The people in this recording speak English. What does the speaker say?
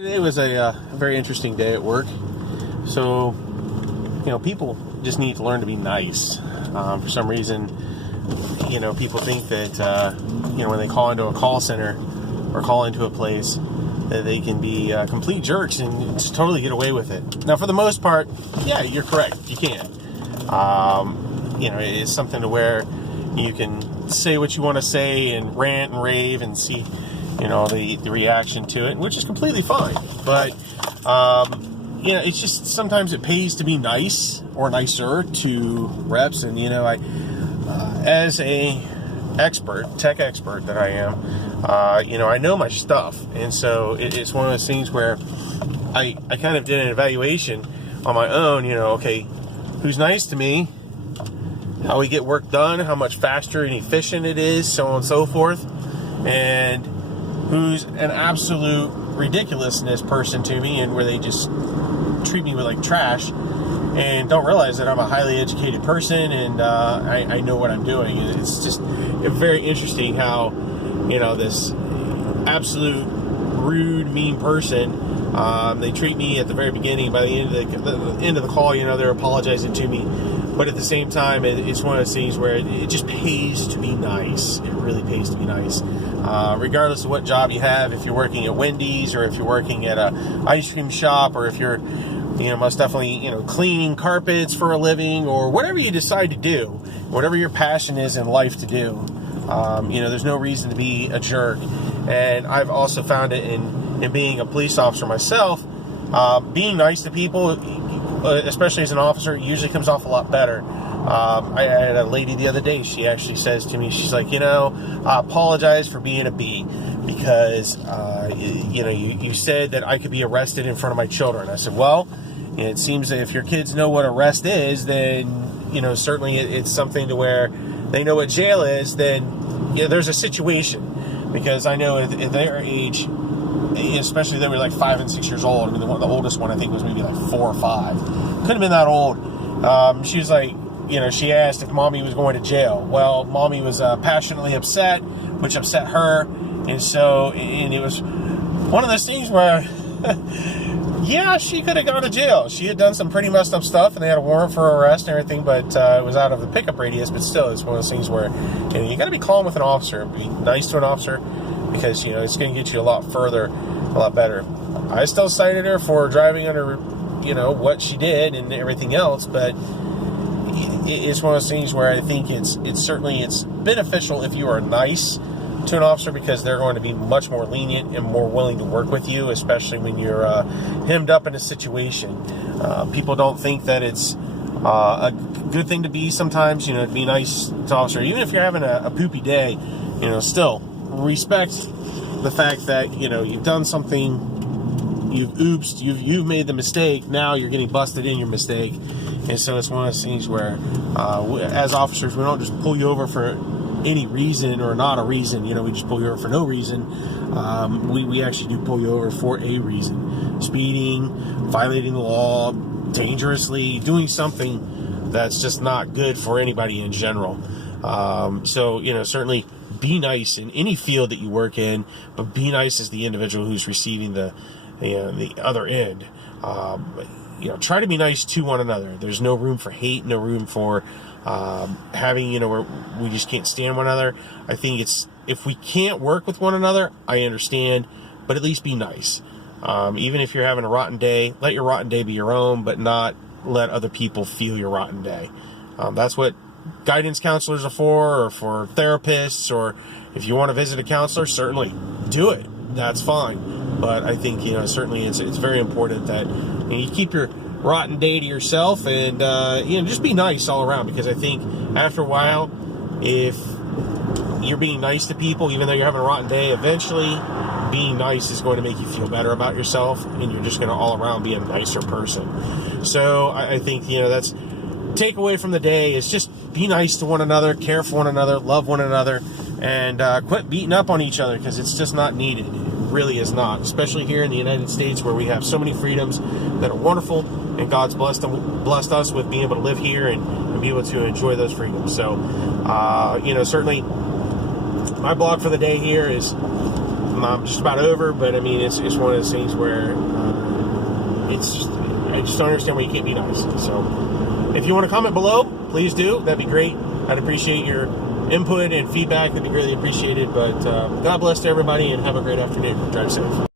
Today was a very interesting day at work. So, people just need to learn to be nice. For some reason, people think that, when they call into a call center or call into a place, that they can be complete jerks and just totally get away with it. Now, for the most part, yeah, you're correct. You can. It's something to where you can say what you want to say and rant and rave and see the reaction to it, which is completely fine. But, it's just sometimes it pays to be nice or nicer to reps. And, as a tech expert that I am, I know my stuff. And so it's one of those things where I kind of did an evaluation on my own, okay, who's nice to me, how we get work done, how much faster and efficient it is, so on and so forth. And who's an absolute ridiculousness person to me, and where they just treat me like trash and don't realize that I'm a highly educated person and I know what I'm doing. It's just very interesting how this absolute rude, mean person, they treat me at the very beginning. By the end of the call, they're apologizing to me. But at the same time, it's one of those things where it just pays to be nice. It really pays to be nice. Regardless of what job you have, if you're working at Wendy's or if you're working at a ice cream shop, or if you're, most definitely, cleaning carpets for a living, or whatever you decide to do, whatever your passion is in life to do, there's no reason to be a jerk. And I've also found it in being a police officer myself, being nice to people, especially as an officer, usually comes off a lot better. I had a lady the other day, she actually says to me, she's like, I apologize for being a B, because, you said that I could be arrested in front of my children. I said, well, it seems that if your kids know what arrest is, then, certainly it's something to where they know what jail is, then there's a situation. Because I know at their age, especially they were like 5 and 6 years old. I mean, the oldest one I think was maybe like 4 or 5. Couldn't have been that old. She was like, she asked if mommy was going to jail. Well, mommy was passionately upset, which upset her. And so, and it was one of those things where, yeah, she could have gone to jail. She had done some pretty messed up stuff, and they had a warrant for arrest and everything, but it was out of the pickup radius. But still, it's one of those things where, you got to be calm with an officer, be nice to an officer, because, it's going to get you a lot further, a lot better. I still cited her for driving under, what she did and everything else, but it's one of those things where I think it's beneficial if you are nice to an officer, because they're going to be much more lenient and more willing to work with you, especially when you're hemmed up in a situation. People don't think that it's a good thing to be sometimes, to be nice to officer. Even if you're having a poopy day, still respect the fact that, you've done something, you've made the mistake, now you're getting busted in your mistake. And so it's one of those things where, as officers, we don't just pull you over for any reason or not a reason. We just pull you over for no reason. We actually do pull you over for a reason. Speeding, violating the law, dangerously, doing something that's just not good for anybody in general. So, certainly be nice in any field that you work in, but be nice as the individual who's receiving the other end. Try to be nice to one another. There's no room for hate, no room for having, where we just can't stand one another. I think if we can't work with one another, I understand, but at least be nice. Even if you're having a rotten day, let your rotten day be your own, but not let other people feel your rotten day. That's what guidance counselors are for, or for therapists, or if you want to visit a counselor, certainly do it. That's fine. But I think, certainly it's very important that you keep your rotten day to yourself, and, just be nice all around, because I think after a while, if you're being nice to people, even though you're having a rotten day, eventually being nice is going to make you feel better about yourself, and you're just going to all around be a nicer person. So I think, that's takeaway from the day is just be nice to one another, care for one another, love one another, and quit beating up on each other, because it's just not needed. It really is not, especially here in the United States, where we have so many freedoms that are wonderful, and God's blessed us with being able to live here and be able to enjoy those freedoms. So, certainly my blog for the day here is I'm just about over, but I mean, it's one of those things where I just don't understand why you can't be nice. So if you want to comment below, please do. That'd be great. I'd appreciate your input and feedback. That'd be greatly appreciated. But God bless to everybody, and have a great afternoon. Drive safe.